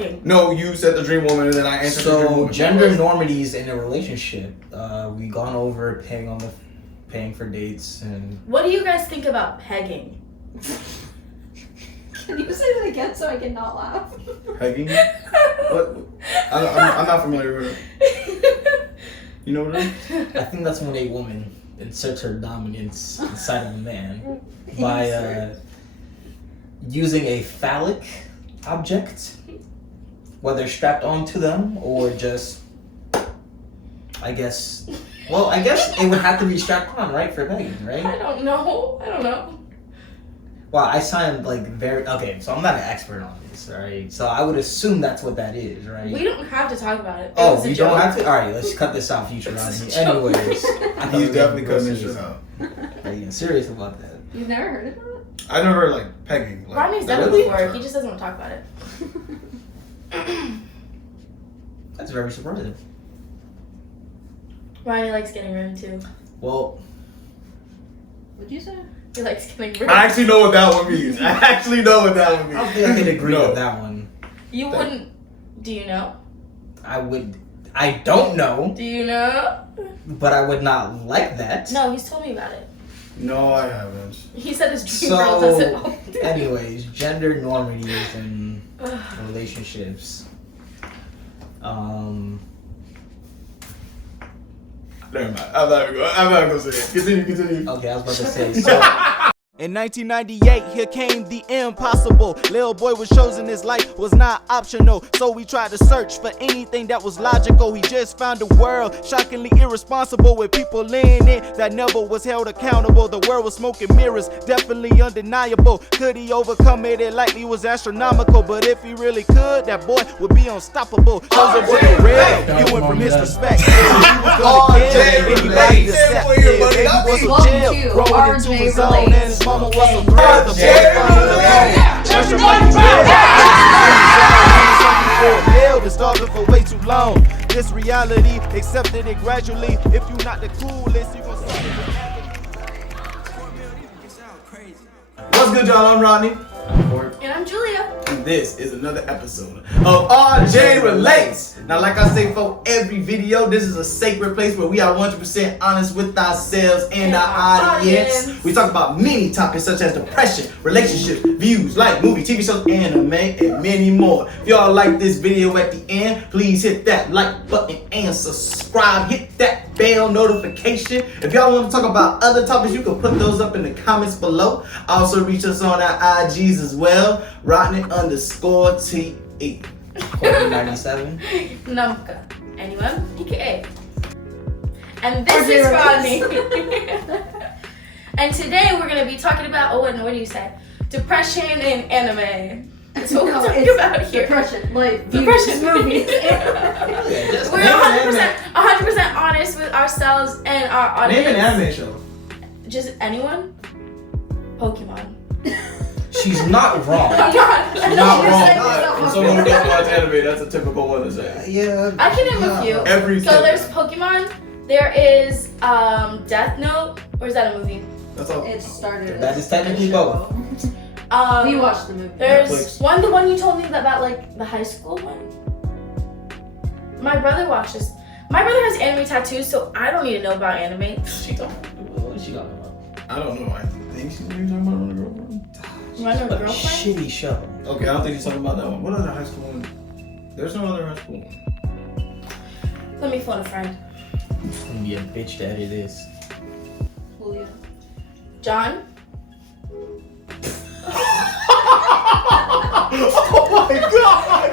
talking. No, you said the dream woman, and then I answered the dream So woman. gender normities in a relationship. We gone over paying for dates and. What do you guys think about pegging? Can you say that again so I can not laugh? Pegging? What? I'm not familiar with it. You know what it is? I think that's when a woman inserts her dominance inside of a man by using a phallic object, whether strapped onto them or just, I guess it would have to be strapped on, right, for pegging, right? I don't know. Wow, I sound like okay, so I'm not an expert on this, alright? So I would assume that's what that is, right? We don't have to talk about it. Oh, we don't have to? Alright, let's cut this out, future Rodney. Anyways. He's definitely cutting this shit out. Are you serious about that? You've never heard of that? I've never heard like pegging. Like, Rodney's done it before. He just doesn't want to talk about it. That's very surprising. Rodney likes getting ruined too. Well, What'd you say? He likes getting ruined. I actually know what that one means. I actually know what that one means. I don't think I can agree with that one. You wouldn't. Do you know? I don't know, Do you know? but I would not like that. No, he's told me about it. No, I haven't. He said his dream girl does it all. Anyways, gender normities in relationships. Never mind. I'm not gonna say it. Continue. Okay, I was about to say, so In 1998, here came the impossible. Lil boy was chosen, his life was not optional. So we tried to search for anything that was logical. He just found a world shockingly irresponsible, with people in it that never was held accountable. The world was smoking mirrors, definitely undeniable. Could he overcome it? It likely was astronomical. But if he really could, that boy would be unstoppable. Chosen boy for real, he went from his respect. He was gonna kill anybody to step in. He was a jail, growing into his own, and his mama was a threat. The boy found the phone. Pressure money real. Been starving for way too long. This reality, accepted it gradually. If you not the coolest, you gon' see it. What's good, y'all? I'm Rodney. And I'm Julia. And this is another episode of RJ Relates. Now, like I say for every video, this is a sacred place where we are 100% honest with ourselves and our audience. We talk about many topics such as depression, relationships, views, life, movie, TV shows, anime, and many more. If y'all like this video at the end, please hit that like button and subscribe. Hit that bell notification. If y'all want to talk about other topics, you can put those up in the comments below. Also, reach us on our IGs as well. Rodney_TE. COVID-97. Namka. Anyone? PKA. And this is Rodney. And today we're going to be talking about, what do you say? Depression and anime. That's what we're talking about here. Depression, like Depression movies. We're 100% honest with ourselves and our audience. Name an anime show. Just anyone? Pokemon. She's not wrong. She's not wrong. For someone who doesn't watch anime, that's a typical one to say. Yeah. I can name a few. So there's Pokemon. There is Death Note. Or is that a movie? That's all. It started. That is technically both. We watched the movie. There's Netflix. the one you told me about, like the high school one. My brother watches. My brother has anime tattoos, so I don't need to know about anime. She don't. What is she talking about? I don't know. I think she's maybe talking about Run a Girlfriend. Run a Girlfriend? Shitty show. Okay, I don't think she's talking about that one. What other high school one? There's no other high school one. Let me phone a friend. It's gonna be a bitch that it is. Julia. John? Oh my god!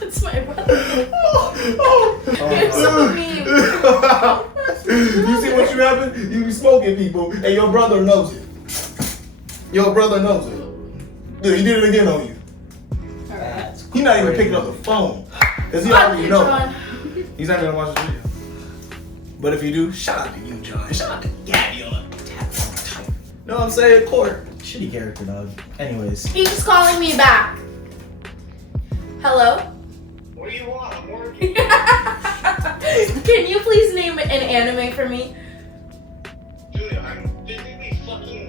That's my brother. You're so mean. You see what you happen? You be smoking people, and your brother knows it. Your brother knows it. Dude, he did it again on you. Alright. He's not even picking up the phone, because he already knows. John. He's not gonna watch the video. But if you do, shout out to you, John. Shout out to Gabby on it. Know what I'm saying? Court. Shitty character, dog. Anyways. He's calling me back. Hello? What do you want? I'm working. Can you please name an anime for me? Julia, I'm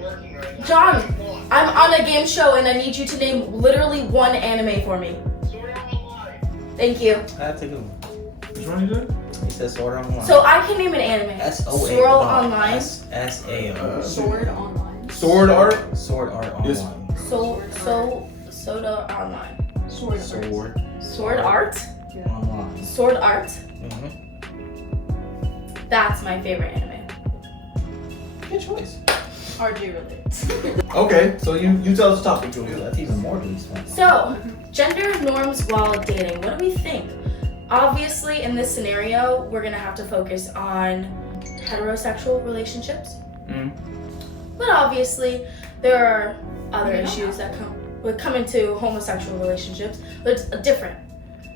working right now. John, What do you want? I'm on a game show and I need you to name literally one anime for me. Sword Art Online. Thank you. That's a good one. Which one is it? He says Sword Art Online. So I can name an anime. S-O-A. Sword Online. S-A-O. Sword Online. Sword Art? Sword Art Yes. Online. Soda Online. Sword. Sword Art? Online. Sword Art? Mm-hmm. That's my favorite anime. Good choice. RJ relates. Okay, so you tell us the topic, Julia. That's even more decent. So, gender norms while dating. What do we think? Obviously, in this scenario, we're gonna have to focus on heterosexual relationships. But obviously, there are other issues that would come into homosexual relationships, but it's different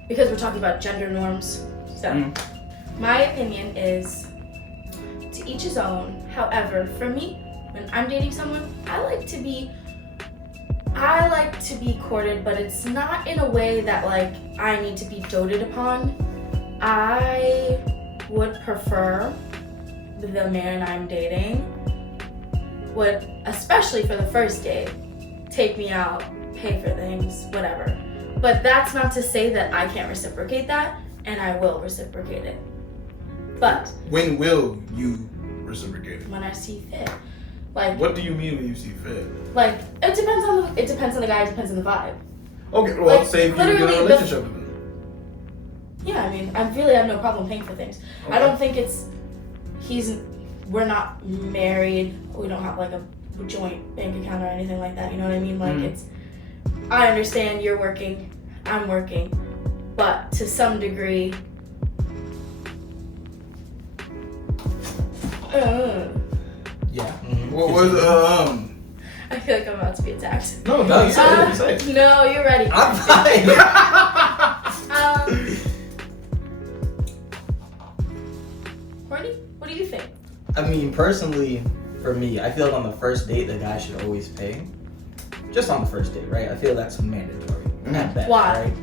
because we're talking about gender norms. So, my opinion is to each his own. However, for me, when I'm dating someone, I like to be courted, but it's not in a way that like I need to be doted upon. I would prefer the man I'm dating would, especially for the first date, take me out, pay for things, whatever. But that's not to say that I can't reciprocate that, and I will reciprocate it. But When will you reciprocate it? when I see fit, like What do you mean when you see fit? it depends on the guy, it depends on the vibe. Okay, well, Like, say if you're in a literally the- relationship with him. Yeah, I mean, I really have no problem paying for things. I don't think we're not married, we don't have like a joint bank account or anything like that, you know what I mean? Like I understand you're working, I'm working, but to some degree, Yeah. Mm-hmm. What was I feel like I'm about to be attacked. No, you say it. You say it. No, you're ready. I'm fine. Courtney, what do you think? I mean, personally, for me, I feel like on the first date, the guy should always pay. Just on the first date, right? I feel that's mandatory. At best, Why? right?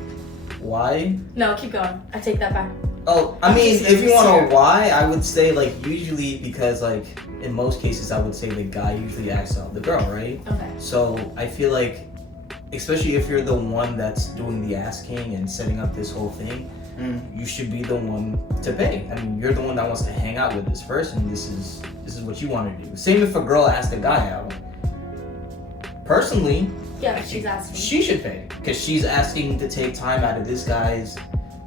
Why? No, keep going. I take that back. Oh, I mean, if you want to know why, I would say, like, usually because, like, in most cases, I would say the guy usually asks out the girl, right? Okay. So I feel like, especially if you're the one that's doing the asking and setting up this whole thing, you should be the one to pay. I mean, you're the one that wants to hang out with this person. This is what you want to do. Same if a girl asks a guy out. Personally, Yeah, she's asking. she should pay because she's asking to take time out of this guy's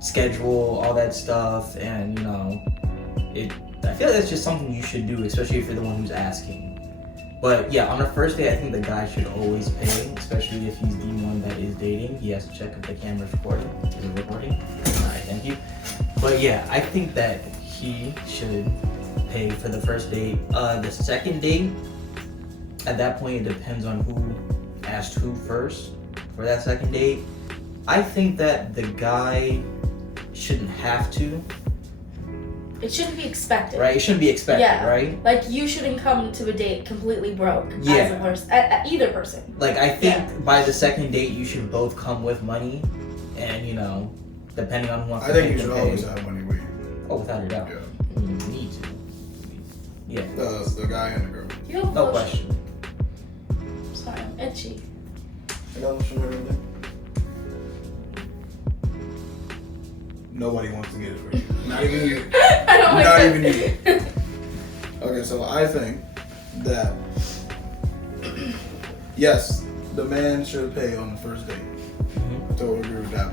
schedule, all that stuff, and you know, I feel like that's just something you should do, especially if you're the one who's asking. But yeah, on the first day, I think the guy should always pay, especially if he's the one that is dating. He has to check if the camera's recording. Is it recording? Alright, thank you. But yeah, I think that he should pay for the first date. The second date, at that point, it depends on who asked who first for that second date. I think that the guy shouldn't have to. It shouldn't be expected. Right? It shouldn't be expected, Yeah. right? Like, you shouldn't come to a date completely broke as Yeah. a person, either person. Like, I think by the second date, you should both come with money, and you know, depending on who wants I to think you pay, should to always pay. have money with you. Oh, without a doubt. Yeah. You need to. Yeah, The guy and the girl. You have no lotion. question. Sorry, I'm itchy. I got lotion and everything. Nobody wants to get it for you. Not even you. I don't like Not that. even you. Okay, so I think that yes, the man should pay on the first date. I totally agree with that.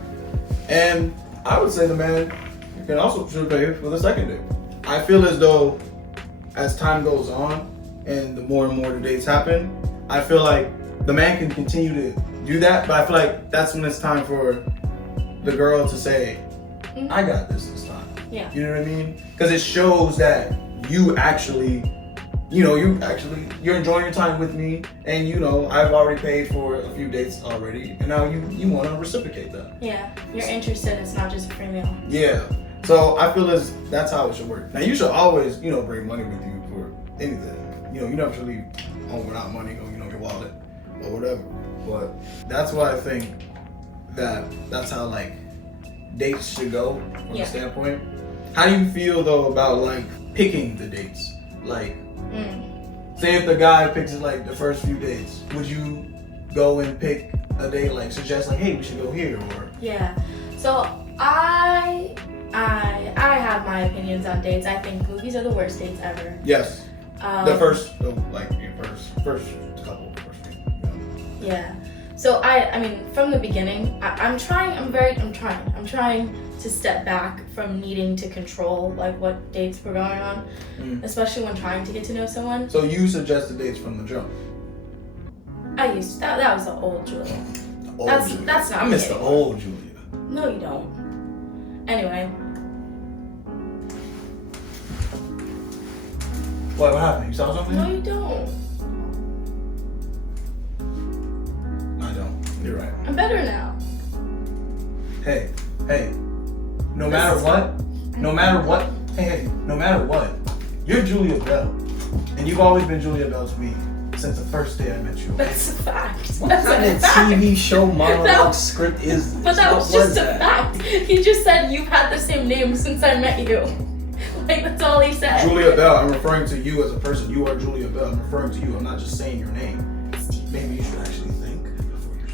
And I would say the man can also should pay for the second date. I feel as though as time goes on and the more and more the dates happen, I feel like the man can continue to do that, but I feel like that's when it's time for the girl to say, I got this time. Yeah. You know what I mean? Because it shows that you actually, you know, you're enjoying your time with me, and you know, I've already paid for a few dates already, and now you want to reciprocate that. Yeah, you're interested. It's not just a free meal. Yeah. So I feel as that's how it should work. Now you should always, you know, bring money with you for anything. You know, you never should leave home without money, or you know, your wallet or whatever. But that's why I think that's how like dates should go from the standpoint. How do you feel though about like picking the dates? Like Say if the guy picks it like the first few dates, would you go and pick a date, like suggest like, hey, we should go here, or? Yeah. So I have my opinions on dates. I think movies are the worst dates ever. Yes. The first, like your first couple, first date. Yeah. So I mean, from the beginning, I'm trying to step back from needing to control like what dates we're going on, especially when trying to get to know someone. So you suggest the dates from the jump? I used to, that was the old Julia. That's not I miss me the anymore. old Julia. No, you don't. Anyway, What happened? You saw something? no, you don't. I don't. You're right. I'm better now. Hey, no matter what, hey, no matter what, you're Julia Bell. And you've always been Julia Bell to me since the first day I met you. Okay? That's a fact. What That's kind a of fact. TV show monologue That- script is this? But that What was just a that? fact. He just said you've had the same name since I met you. Like, that's all he said. Julia Bell, I'm referring to you as a person. You are Julia Bell. I'm referring to you. I'm not just saying your name. Maybe you should actually think before you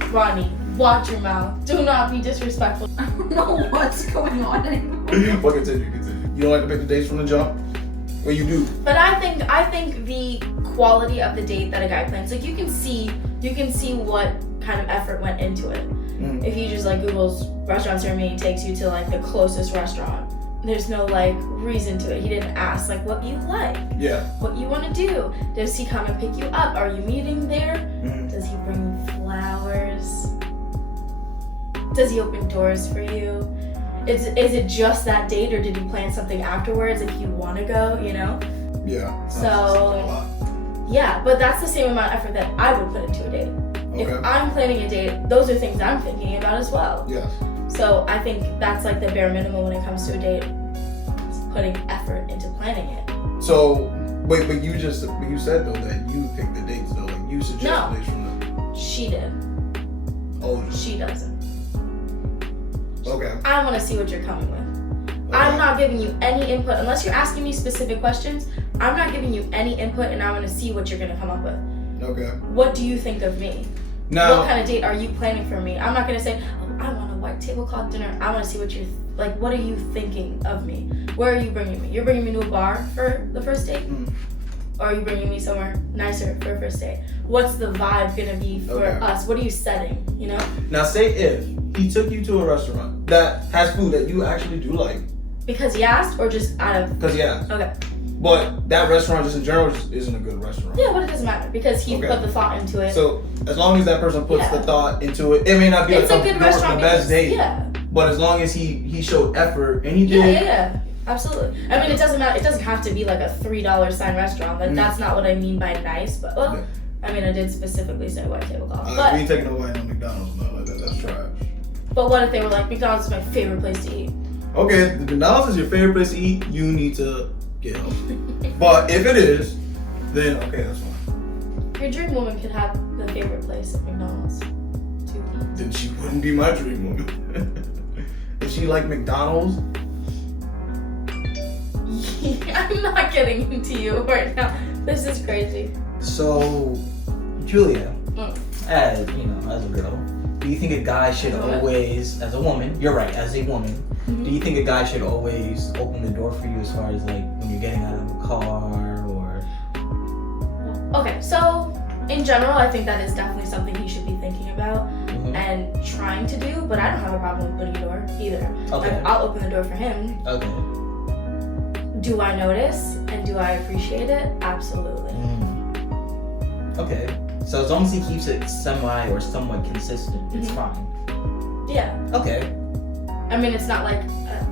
speak. Ronnie, watch your mouth. Do not be disrespectful. I don't know what's going on anymore. Well, continue. You don't like to pick the dates from the jump? Well, you do. But I think the quality of the date that a guy plans, like you can see what kind of effort went into it. If you just like Google's restaurants near me, takes you to like the closest restaurant. There's no like reason to it. He didn't ask like what you like, what you want to do. Does he come and pick you up? Are you meeting there? Does he bring you flowers? Does he open doors for you? Is it just that date, or did he plan something afterwards if you want to go, you know? Yeah. So, yeah, but that's the same amount of effort that I would put into a date. If Okay. I'm planning a date, those are things I'm thinking about as well. Yes. So I think that's like the bare minimum when it comes to a date. It's putting effort into planning it. So, wait, but you said though that you picked the dates though, like you suggest No. the dates from the. She did. Oh. She doesn't. Okay. I want to see what you're coming with. I'm not giving you any input unless you're asking me specific questions. I'm not giving you any input, and I want to see what you're gonna come up with. Okay. What do you think of me? Now. What kind of date are you planning for me? I'm not gonna say, oh, I want a white tablecloth dinner. I want to see what you're like. What are you thinking of me? Where are you bringing me? You're bringing me to a bar for the first date, or are you bringing me somewhere nicer for a first date? What's the vibe gonna be for us? What are you setting? You know? Now, say if he took you to a restaurant that has food that you actually do like. Because he asked, or just out of? Because he asked. Okay. But that restaurant just in general just isn't a good restaurant. Yeah, but it doesn't matter because he put the thought into it. So as long as that person puts the thought into it, it may not be It's like a good the restaurant best because, date. yeah. But as long as he showed effort and he did. Yeah. Absolutely. I mean, it doesn't matter. It doesn't have to be like a $3 sign restaurant. But that's not what I mean by nice. But well, I mean, I did specifically say white tablecloth. We But ain't taking no white on McDonald's, no, like that. That's trash. but what if they were like, McDonald's is my favorite place to eat? Okay, if McDonald's is your favorite place to eat, you need to get help. But if it is, then okay, that's fine. Your dream woman could have the favorite place at McDonald's to eat. Then she wouldn't be my dream woman. If she liked McDonald's. I'm not getting into you right now. This is crazy. So, Julia, Mm. as you know, as a girl, do you think a guy should always, as a woman, you're right, as a woman, do you think a guy should always open the door for you as far as like when you're getting out of a car or? Okay, so in general, I think that is definitely something he should be thinking about and trying to do. But I don't have a problem with opening a door either. Okay. Like, I'll open the door for him. Okay. Do I notice and do I appreciate it? Absolutely. Okay. So as long as he keeps it semi or somewhat consistent, it's fine. Yeah. Okay. I mean, it's not like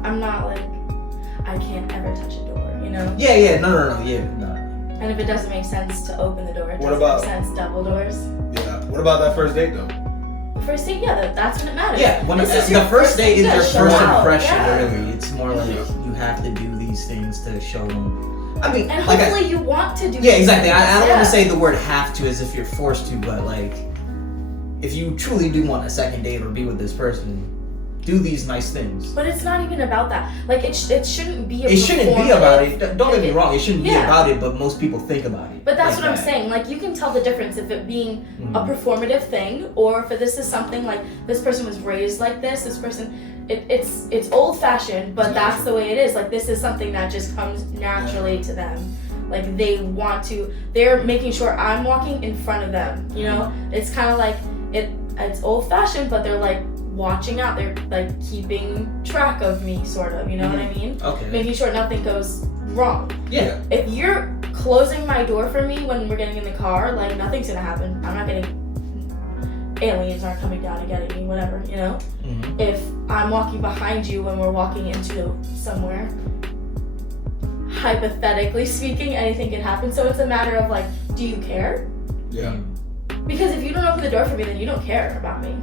I'm not like I can't ever touch a door, you know? Yeah. No. And if it doesn't make sense to open the door, it What doesn't about- make sense double doors. Yeah. What about that first date though? The first date, yeah, that's when it matters. Yeah. When This is the your first date is thing your to show first out, impression, yeah. really. It's more like you have to do these things to show them. I mean, And like hopefully you want to do. yeah, exactly. these I don't things, want to say the word have to as if you're forced to, but like, if you truly do want a second date or be with this person, do these nice things. But it's not even about that. Like it shouldn't be. It shouldn't be about it. Don't get me wrong. It shouldn't be Yeah. about it, but most people think about it. But that's like what I'm that. saying. Like you can tell the difference if it being a performative thing, or if this is something like this person was raised like this. This person, it's old fashioned, but that's the way it is. Like this is something that just comes naturally to them. Like they're making sure I'm walking in front of them. You know, it's kind of like it's old fashioned, but they're like watching out. They're like keeping track of me, sort of. You know what I mean? Okay. Making sure nothing goes wrong. Yeah. If you're closing my door for me when we're getting in the car, like nothing's gonna happen. I'm not getting. Aliens aren't coming down and getting me, whatever. You know. Mm-hmm. If I'm walking behind you when we're walking into somewhere, hypothetically speaking, anything can happen. So it's a matter of like, do you care? Yeah. Because if you don't open the door for me, then you don't care about me.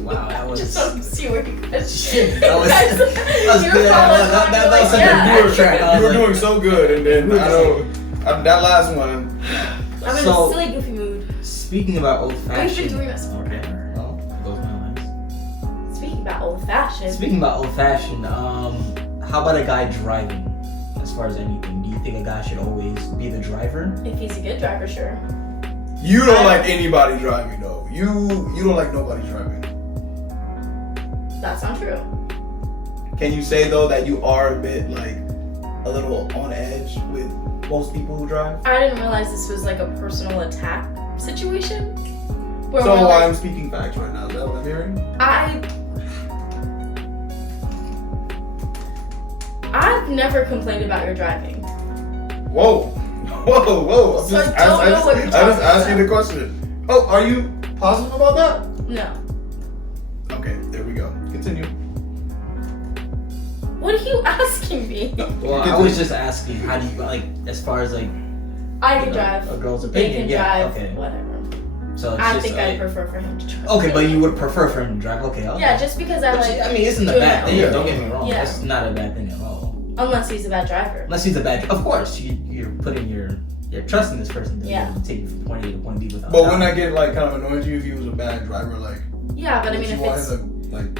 Wow, that was. Just don't see where you could. Shit, that was Guys, good. you're following That along, was such yeah. a newer track. I You was were like, doing so good, and then that last one. I'm in So- a silly, goofy mood. Speaking about old We've been fashioned. doing this. Okay. Well, those my lines. Speaking about old fashioned. Speaking about old fashioned, how about a guy driving? As far as anything, do you think a guy should always be the driver? If he's a good driver, sure. You don't like anybody driving though. You don't like nobody driving. That's not true. Can you say though that you are a bit like a little on edge with most people who drive? I didn't realize this was like a personal attack situation. Where So we're like, I'm speaking facts right now. Is that what I'm hearing? I've never complained about your driving. Whoa. I'm So just, I don't know what you're I just talking asked you about. the question. Oh, are you positive about that? No. Okay, there we go. Continue. What are you asking me? Well, I was just asking, how do you like, as far as like I can you know, drive. a girl's They opinion? can Yeah. drive. Okay. Whatever. So it's I just think like, I prefer for him to drive. okay, but you would prefer for him to drive. Okay. Yeah, just because I Which, like. I mean, isn't a doing bad my thing. own Don't thing. get me wrong. Yeah. That's not a bad thing at all. Unless he's a bad driver. Unless he's a bad. Of course, you're putting your trust in this person to be Yeah. able to take you from point A to point B without. But wouldn't that get like kind of annoying to you if he was a bad driver? Like, Yeah, but I mean, you if want it's. him to like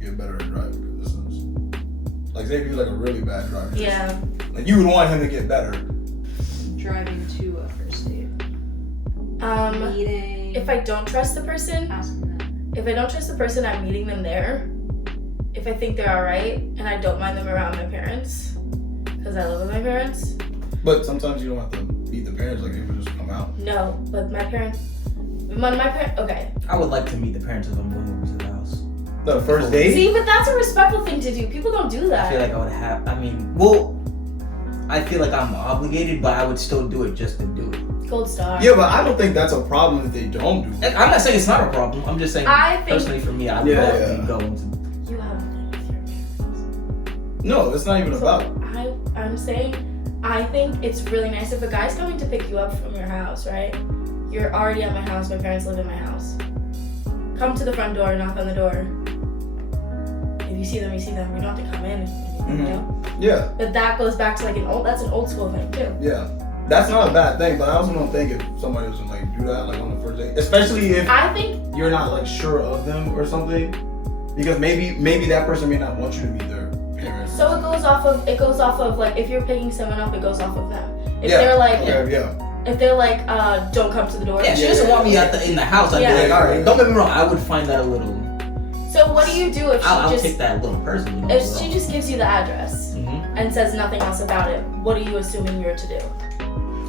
get better at driving. This is like say if he was like a really bad driver. Yeah. Like you would want him to get better. Driving to a first date. Meeting. If I don't trust the person, Asking them. if I don't trust the person, I'm meeting them there. If I think they're alright and I don't mind them around my parents, because I live with my parents. But sometimes you don't have to meet the parents. Like they could just come out. No, but my parents. Okay. I would like to meet the parents if I'm going over to the house. The first date. See, but that's a respectful thing to do. People don't do that. I feel like I would have. I mean, well, I feel like I'm obligated, but I would still do it just to do it. Gold star. Yeah, but I don't think that's a problem if they don't do it. And I'm not saying it's not a problem. I'm just saying I think- personally for me, I would Yeah, definitely yeah. go into. You have a thing with your parents. No, it's not even about. I'm saying, I think it's really nice if a guy's coming to pick you up from your house, right? You're already at my house. My parents live in my house. Come to the front door, knock on the door. If you see them, you see them. You don't have to come in. You know? Yeah, But that goes back to like that's an old school thing too. yeah. That's not a bad thing, but I also don't think if somebody was to like do that like on the first date, especially if I think you're not like sure of them or something, because maybe that person may not want you to meet their parents. so. It goes off of like if you're picking someone up, it goes off of them. If Yeah. they're like, Yeah. if they're like, don't come to the door. Yeah, she doesn't want me in the house. I'd Yeah. be like, all right. Don't get me wrong. I would find that a little. So what do you do if she I'll just take that little person. You know, if she just gives you the address Mm-hmm. and says nothing else about it? What are you assuming you're to do?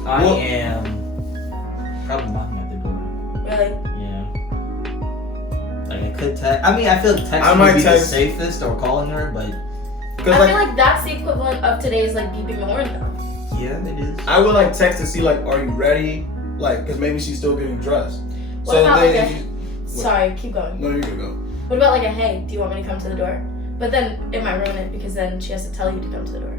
I Well- am probably knocking at the door. Really? Yeah. Like I could text. I mean, I feel like I texting might would be text- the safest or calling her, but Because I like feel like that's the equivalent of today's like beeping the horn though. yeah, it is. I would like text to see like, are you ready? Like, because maybe she's still getting dressed. What about then like if a you- sorry, keep going. No, you can go. What about like a hey, do you want me to come to the door? But then it might ruin it because then she has to tell you to come to the door.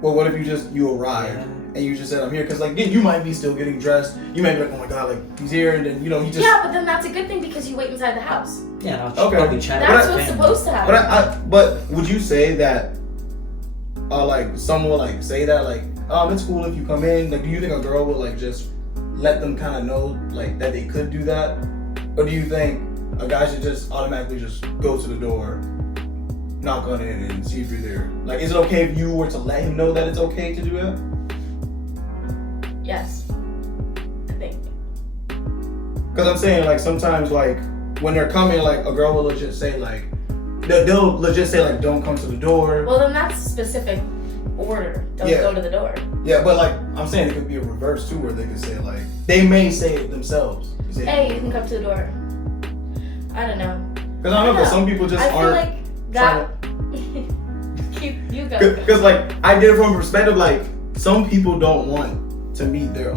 Well, what if you arrive and you just said I'm here? Because like then you might be still getting dressed. You might be like, oh my god, like he's here, and then he just. Yeah, but then that's a good thing because you wait inside the house. Yeah, and I'll Okay. probably chat. That's with what's family. supposed to happen. But would you say that, like someone will like say that like, it's cool if you come in. Like, do you think a girl will like just let them kind of know like that they could do that, or do you think a guy should just automatically just go to the door, knock on it, and see if you're there. Like, is it okay if you were to let him know that it's okay to do that? Yes. I think. Because I'm saying, like, sometimes, like, when they're coming, like, a girl will legit say, like, they'll legit say, like, don't come to the door. Well, then that's a specific order. Don't Yeah. go to the door. Yeah, but, like, I'm saying it could be a reverse, too, where they could say, like, they may say it themselves. Say, Hey, you can come to the door. I don't know. Because I don't know, some people just I feel aren't. like that. you go. Because, like, I get it from a perspective, like, some people don't want to meet their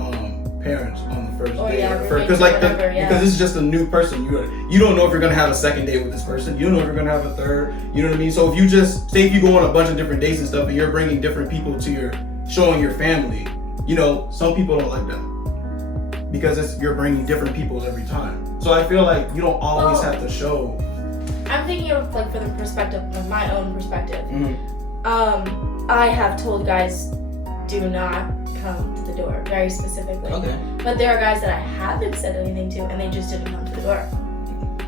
parents on the first Oh, day. yeah, Because, like, whatever, yeah. because this is just a new person. You don't know if you're gonna have a second date with this person. You don't know if you're gonna have a third. You know what I mean? So if you just say if you go on a bunch of different dates and stuff, and you're bringing different people to showing your family, you know, some people don't like that because you're bringing different people every time. So I feel like you don't always have to show. I'm thinking of like from the perspective, like my own perspective. Mm-hmm. I have told guys, do not come to the door, very specifically. Okay. But there are guys that I haven't said anything to, and they just didn't come to the door.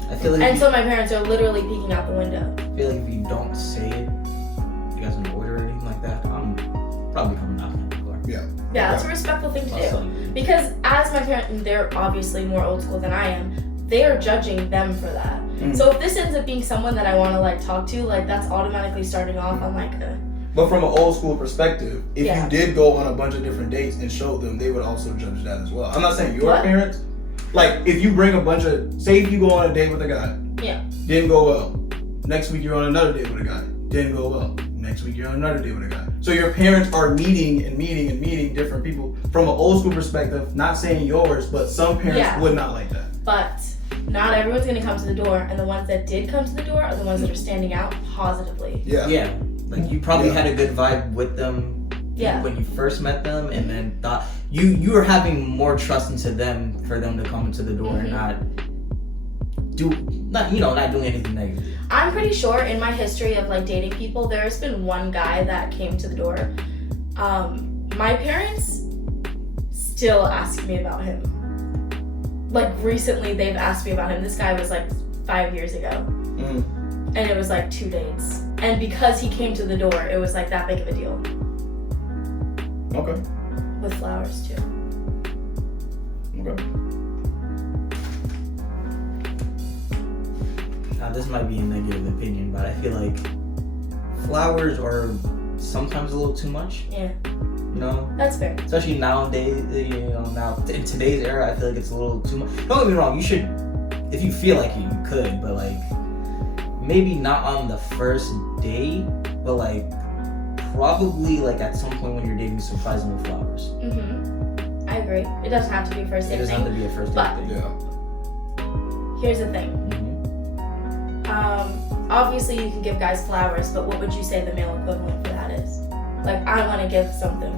I feel like. And so my parents are literally peeking out the window. I feel like if you don't say it, if you guys don't order or anything like that, I'm probably coming knocking at the door. Yeah. Yeah, that's a respectful thing to do. Also, Because as my parents, they're obviously more old school than I am, they are judging them for that. Mm. So if this ends up being someone that I want to like talk to, like that's automatically starting off on like a. But from an old school perspective, if Yeah. you did go on a bunch of different dates and show them, they would also judge that as well. I'm not saying your What? parents. Like, if you bring a bunch of, say if you go on a date with a guy, Yeah. didn't go well. Next week you're on another date with a guy, didn't go well. Next week you're on another date with a guy. So your parents are meeting different people. From an old school perspective, not saying yours, but some parents Yeah. would not like that. But not everyone's gonna come to the door, and the ones that did come to the door are the ones that are standing out positively. Yeah. Yeah. Like you probably Yeah. had a good vibe with them Yeah. when you first met them, and then thought you were having more trust into them for them to come into the door and not doing anything negative. I'm pretty sure in my history of like dating people, there's been one guy that came to the door. My parents still ask me about him. Like recently, they've asked me about him. This guy was like 5 years ago. Mm. And it was like 2 dates. And because he came to the door, it was like that big of a deal. Okay. With flowers too. Okay. Now this might be a negative opinion, but I feel like flowers are sometimes a little too much. Yeah. You know, That's fair. especially nowadays. Now in today's era, I feel like it's a little too much. Don't get me wrong. You should, if you feel like it, you could, but like maybe not on the first date, but like probably like at some point when you're dating, surprise them with flowers. I agree. It doesn't have to be a first It date doesn't thing. have to be a first date But- thing. Yeah. Here's the thing. Mhm. Obviously you can give guys flowers, but what would you say the male equivalent for that is? Like, I want to give something.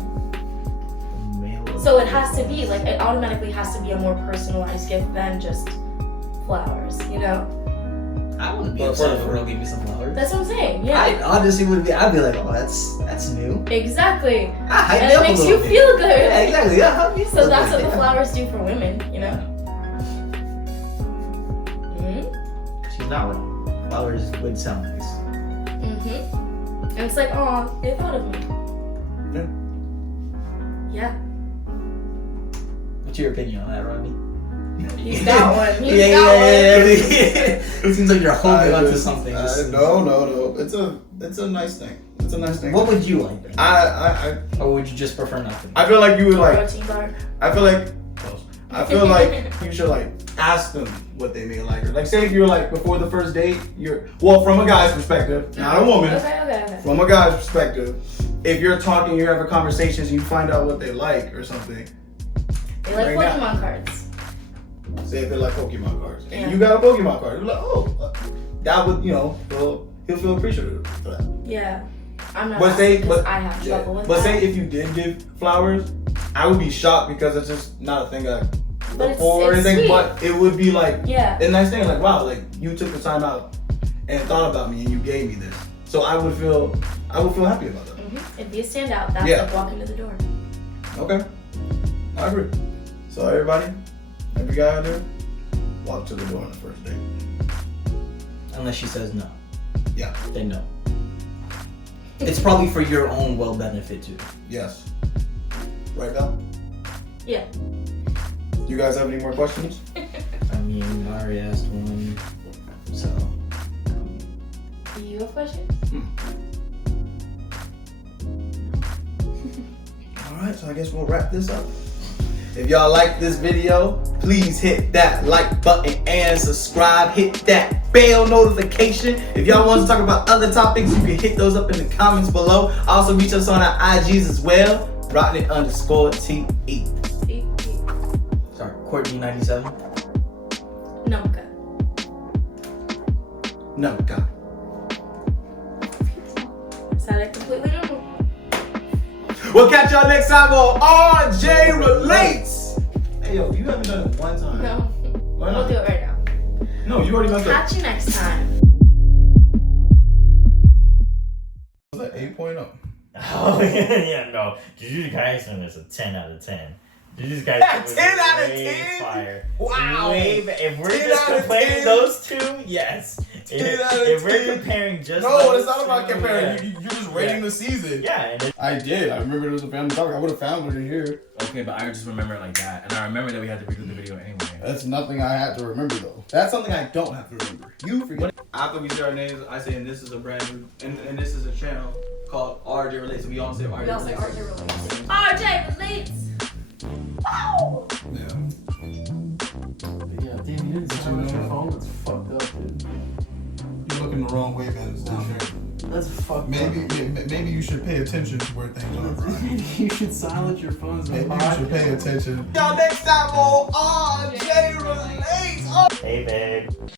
Male So it has to be, like, it automatically has to be a more personalized gift than just flowers, you know? I wouldn't be But upset if for- a girl gave me some flowers. That's what I'm saying, yeah. I honestly would be. I'd be like, oh, that's new. Exactly. Ah, hype And me it up a makes little you bit. feel good. Yeah, exactly. Yeah, help me So feel that's good. what the Yeah. flowers do for women, you know? She's not wrong. Flowers would sound nice. And it's like, oh, they thought of me. Yeah. Yeah. What's your opinion on that, Rodney? He's got one. He's yeah, got one. It seems like you're holding on to something. No. It's a nice thing. It's a nice thing. What would you like then? I Or would you just prefer nothing? feel like you would like. Protein bar. I feel like you should like ask them what they may like. Or like say if you're like before the first date, from a guy's perspective, not a woman. Okay. From a guy's perspective, if you're talking, you're having conversations, and you find out what they like or something. They like Right now. Pokemon cards. Say if they like Pokemon cards, and Yeah. you got a Pokemon card, you're like, oh, that would he'll feel appreciative for that. Yeah. I'm not But say, asking 'cause but I have trouble with but that. say if you did give flowers, I would be shocked because it's just not a thing I But look for or it's anything. sweet. But it would be like Yeah. a nice thing, like wow, like you took the time out and thought about me and you gave me this. So I would feel happy about that. It'd be a standout. That's Yeah. like walking to the door. Okay, I agree. So everybody, every guy out there, walk to the door on the first date. Unless she says no. Yeah. Then no. It's probably for your own well benefit too. Yes. Right now? Yeah. You guys have any more questions? I mean, I already asked one, so. Do you have questions? Alright, so I guess we'll wrap this up. If y'all like this video, please hit that like button and subscribe. Hit that bell notification. If y'all want to talk about other topics, you can hit those up in the comments below. Also, reach us on our IGs as well. Rodney_TE. Sorry, Courtney97. Numka. No, God. Sounded completely normal. We'll catch y'all next time on RJ Relates. Hey, yo, you haven't done it one time. No. Why We'll not? do it right now. No, you already messed up. Catch you next time. Was that 8.0? Oh yeah, no. Jujutsu Kaisen is a 10 out of 10. Jujutsu Kaisen Yeah, was 10 out of way 10? Fire. Wow. If we're 10 just out of comparing 10? those two, yes. 10 out of If we're 10? comparing just No, those it's not about two, comparing. yeah. You're just rating the season. Yeah, and I did. I remember it was a family topic. I would have found it in here. Okay, but I just remember it like that, and I remember that we had to redo the video anyway. That's nothing I had to remember, though. That's something I don't have to remember. You forget. After we say our names, I say, and this is a brand new, and this is a channel called RJ Relates. We all say RJ We all say Relates. RJ Relates. RJ Relates! Wow! Yeah. Yeah, damn, you didn't sign with your phone? That's fucked up, dude. You're looking the wrong way, man. It's down there. That's fucked Maybe you should pay attention to where things are, up. Brian. You should silence your phones on Maybe you should pay attention. Y'all next time on RJ Relates. hey, babe.